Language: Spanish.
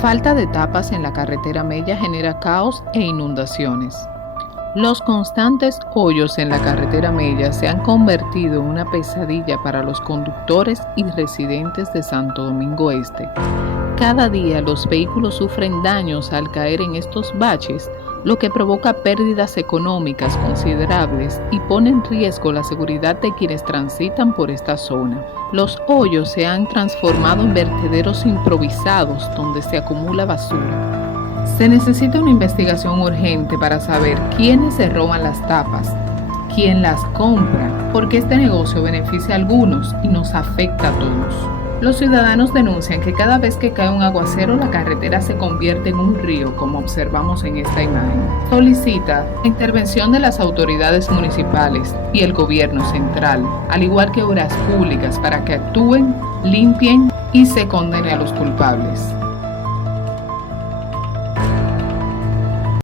falta de tapas en la carretera Mella genera caos e inundaciones. Los constantes hoyos en la carretera Mella se han convertido en una pesadilla para los conductores y residentes de Santo Domingo Este. Cada día los vehículos sufren daños al caer en estos baches, lo que provoca pérdidas económicas considerables y pone en riesgo la seguridad de quienes transitan por esta zona. Los hoyos se han transformado en vertederos improvisados donde se acumula basura. Se necesita una investigación urgente para saber quiénes se roban las tapas, quién las compra, porque este negocio beneficia a algunos y nos afecta a todos. Los ciudadanos denuncian que cada vez que cae un aguacero la carretera se convierte en un río, como observamos en esta imagen. Solicita la intervención de las autoridades municipales y el gobierno central, al igual que obras públicas, para que actúen, limpien y se condene a los culpables.